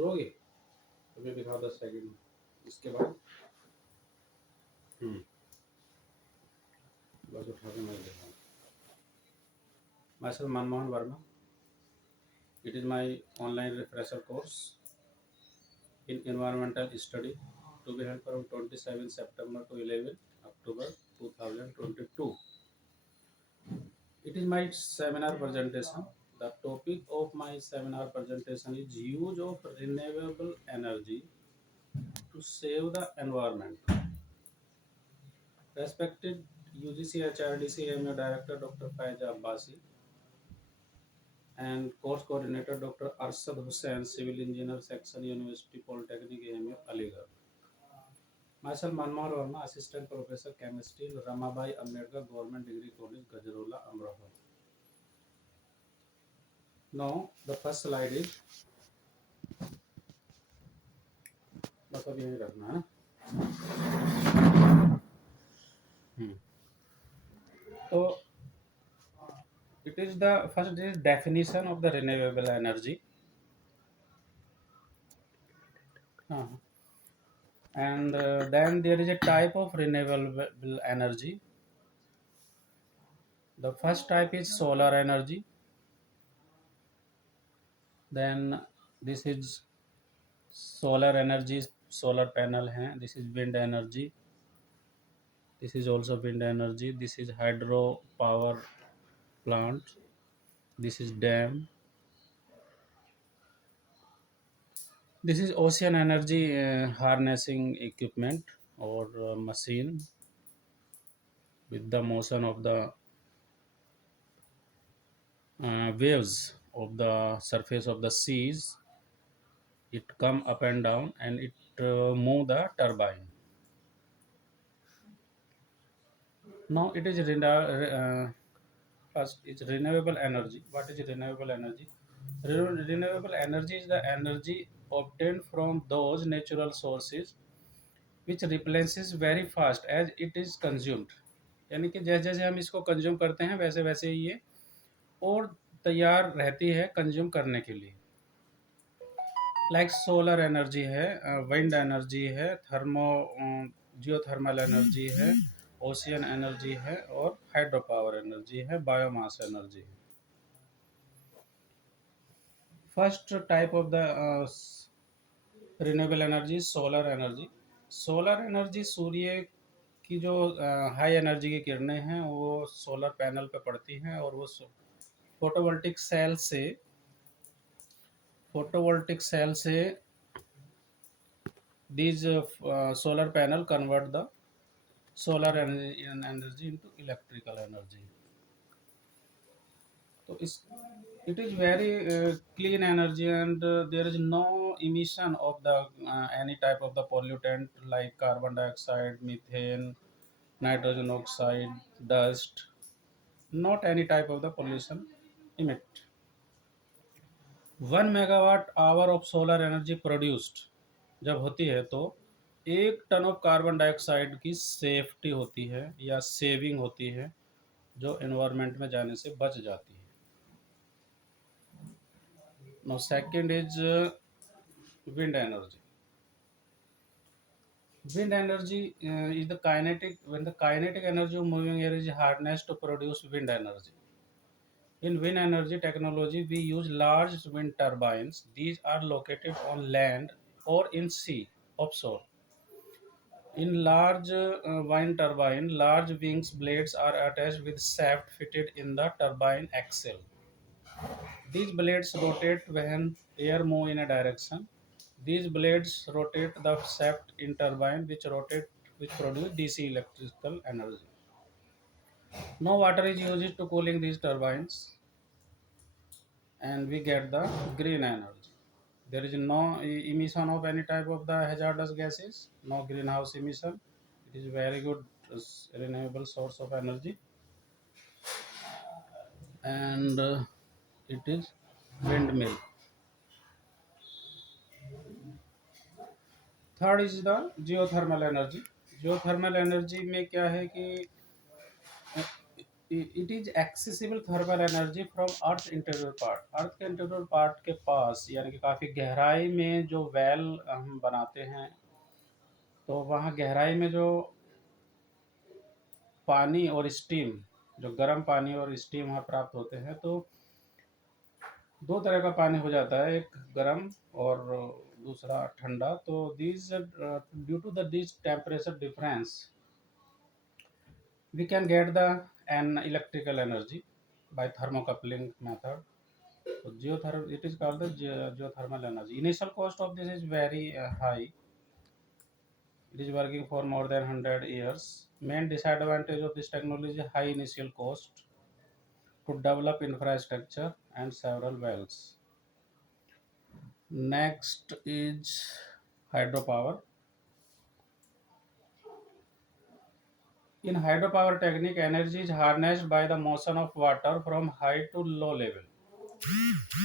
करोगे अभी दिखा 10 सेकंड इसके बाद बस उठा के मैं दिखाऊँ myself Manmohan Verma. It is my online refresher course in environmental study to be held from 27 September to 11 October 2022. It is my seminar presentation. The topic of my seminar presentation is use of renewable energy to save the environment. Respected UGC HRDC MA Director Dr. Faiza Abbasi and course coordinator Dr. Arshad Hussain, Civil Engineer Section University Polytechnic AMU Aligarh. Myself Manmohan Verma, Assistant Professor Chemistry, Ramabai Ambedkar Government Degree College, Gajraula, Amroha. Now the first slide is बस अब यही रखना है तो it is the first is definition of the renewable energy and then there is a type of renewable energy. The first type is solar energy, then this is solar energy, solar panel hai. This is wind energy, this is also wind energy, this is hydro power plant, this is dam, this is ocean energy harnessing equipment or machine with the motion of the waves of the surface of the seas. It come up and down and it move the turbine. Now it is first it's renewable energy. What is renewable energy? Renewable energy is the energy obtained from those natural sources which replenishes very fast as it is consumed. यानी कि जैसे जैसे हम इसको consume करते हैं वैसे वैसे ही ये और तैयार रहती है कंज्यूम करने के लिए. लाइक सोलर एनर्जी है, विंड एनर्जी है, जियोथर्मल एनर्जी है, ओशियन एनर्जी है और हाइड्रो पावर एनर्जी है, बायोमास एनर्जी है. First type of the renewable energy solar energy. Solar energy सूर्य की जो हाई एनर्जी की किरणें हैं वो सोलर पैनल पे पड़ती हैं और वो फोटोवोल्टिक सेल से these solar panel convert the solar energy into electrical energy. So it is very clean energy and there is no emission of the any type of the pollutant like carbon dioxide, methane, nitrogen oxide, dust. Not any type of the pollution emit. 1 megawatt hour of solar energy produced जब होती है तो 1 ton of carbon dioxide की safety होती है या saving होती है जो एनवायरनमेंट में जाने से बच जाती है. Now second is wind energy. Wind energy is the kinetic when the kinetic energy of moving air is harnessed to produce wind energy. In wind energy technology, we use large wind turbines. These are located on land or in sea offshore. In large wind turbine, large wings blades are attached with shaft fitted in the turbine axle. These blades rotate when air move in a direction. These blades rotate the shaft in turbine which produce DC electrical energy. No water is used to cooling these turbines and we get the green energy. There is no emission of any type of the hazardous gases, no greenhouse emission. It is very good renewable source of energy and it is windmill. Third is the geothermal energy. Geothermal energy में क्या है कि it is accessible thermal energy from earth interior part, earth के interior part के पास, यानी कि काफ़ी गहराई में जो वेल हम बनाते हैं, तो वहाँ गहराई में जो पानी और स्टीम, जो गर्म पानी और स्टीम वहाँ प्राप्त होते हैं, तो दो तरह का पानी हो जाता है, एक गर्म और दूसरा ठंडा। तो these due to the this temperature difference we can get the an electrical energy by thermocoupling method. So it is called the geothermal energy. Initial cost of this is very high. It is working for more than 100 years. Main disadvantage of this technology is high initial cost to develop infrastructure and several wells. Next is hydropower. In hydropower technique, energy is harnessed by the motion of water from high to low level.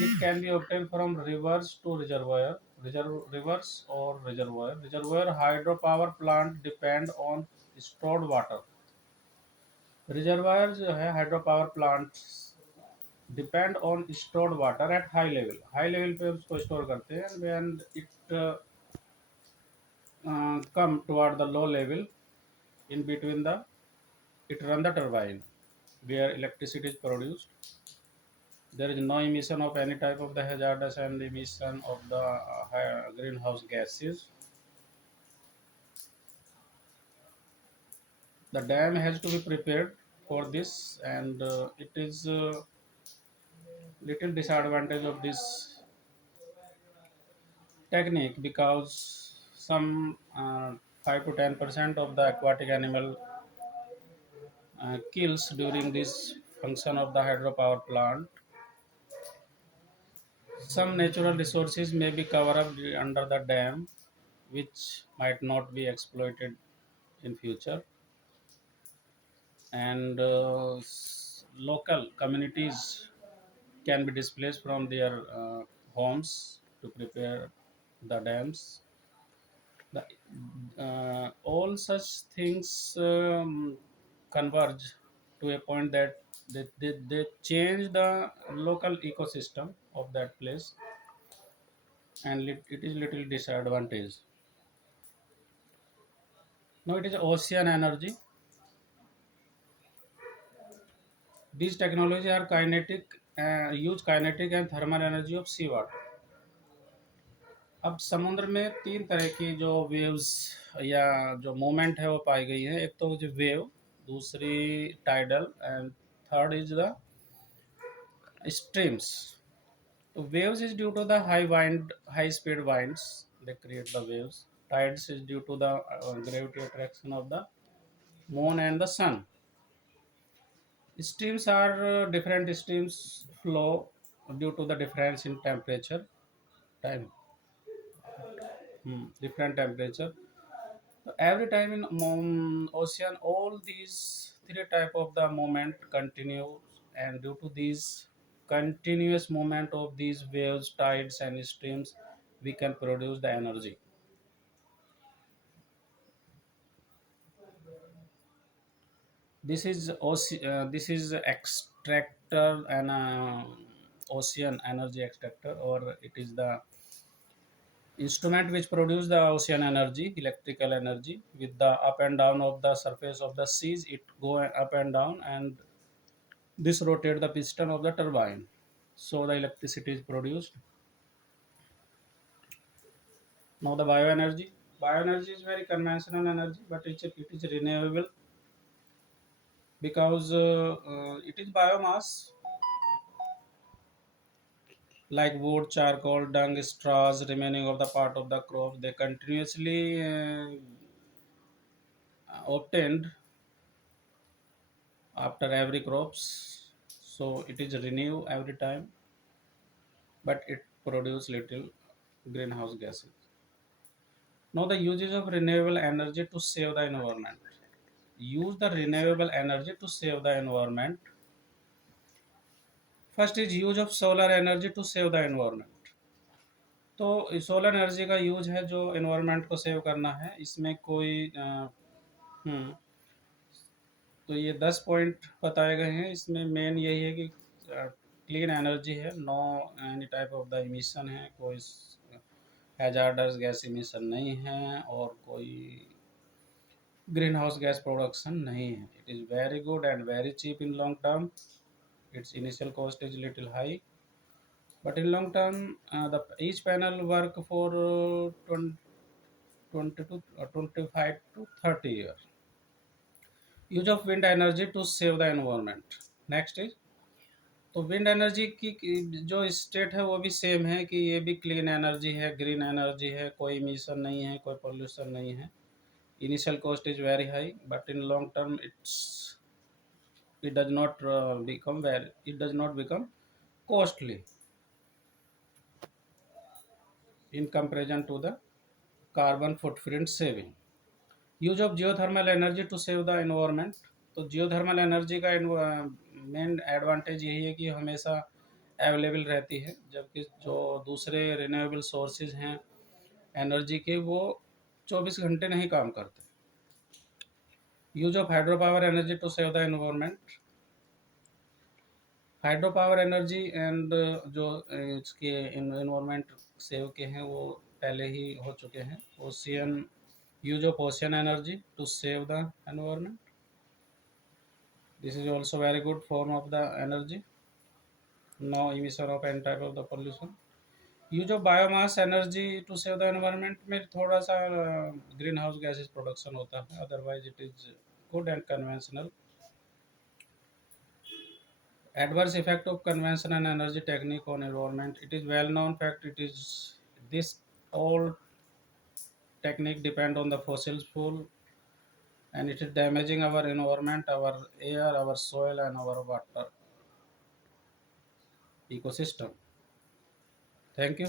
It can be obtained from rivers to rivers or reservoir. Reservoir hydropower plant depend on stored water. Reservoir जो है hydropower plant depend on stored water at high level, high level पे उसको store करते हैं, and it come toward the low level in between the it run the turbine where electricity is produced. There is no emission of any type of the hazardous and emission of the greenhouse gases. The dam has to be prepared for this, and it is little disadvantage of this technique because some 5 to 10% of the aquatic animal kills during this function of the hydropower plant. Some natural resources may be covered up under the dam, which might not be exploited in future, and local communities can be displaced from their homes to prepare the dams. The, all such things converge to a point that they change the local ecosystem of that place, and it is little disadvantage. Now it is ocean energy. These technology are kinetic, use kinetic and thermal energy of sea water. अब समुद्र में तीन तरह की जो waves या जो movement है वो पाई गई है, एक तो जो वेव, दूसरी tidal, and third is the streams. So waves is due to the high speed winds. They create the waves. Tides is due to the gravity attraction of the moon and the sun. Streams are different streams flow due to the difference in temperature, time, different temperature. So every time in ocean, all these three type of the movement continue, and due to these continuous movement of these waves, tides, and streams, we can produce the energy. This is extractor and ocean energy extractor, or it is the instrument which produce the ocean energy, electrical energy, with the up and down of the surface of the seas. It go up and down, and this rotate the piston of the turbine, so the electricity is produced. Now the bioenergy is very conventional energy, but it is renewable because it is biomass like wood, charcoal, dung, straws, remaining of the part of the crop. They continuously obtained after every crops, so it is renew every time, but it produce little greenhouse gases. Now the uses of renewable energy to save the environment. Use the renewable energy to save the environment. First is use of solar energy to save the environment. तो solar energy का use है जो environment को save करना है, इसमें कोई हम्म तो ये 10 पॉइंट बताए गए हैं। इसमें मेन यही है कि क्लीन एनर्जी है, no any type of the emission है, कोई हैजार्डस गैस इमिशन नहीं है और कोई ग्रीन हाउस गैस प्रोडक्शन नहीं है। It is very good and very cheap in long term. Its initial cost is little high, but in long term, the each panel work for 20 to 25 to 30 years. Use of wind energy to save the environment. Next is, तो wind energy की जो state है वो भी same है कि ये भी क्लीन एनर्जी है, ग्रीन एनर्जी है, कोई इमिशन नहीं है, कोई पोल्यूशन नहीं है. Initial cost is very high, but in long term it does not become costly in comparison to the carbon footprint saving. Use of geothermal energy to save the environment. तो geothermal energy का main advantage यही है कि हमेशा available रहती है, जबकि जो दूसरे रिन्यूएबल सोर्सेज हैं एनर्जी के, वो 24 घंटे नहीं काम करते. Use of hydro power energy to save the environment. Hydro power energy and जो इसके एनवायरनमेंट सेव के हैं वो पहले ही हो चुके हैं. Ocean, use of ocean energy to save the environment. This is also very good form of the energy. No emission of any type of the pollution. Use of biomass energy to save the environment में थोड़ा सा greenhouse gases production होता है, otherwise it is good and conventional. Adverse effect of conventional energy technique on environment. It is well known fact. It is this all technique depend on the fossil fuel, and it is damaging our environment, our air, our soil, and our water ecosystem. Thank you.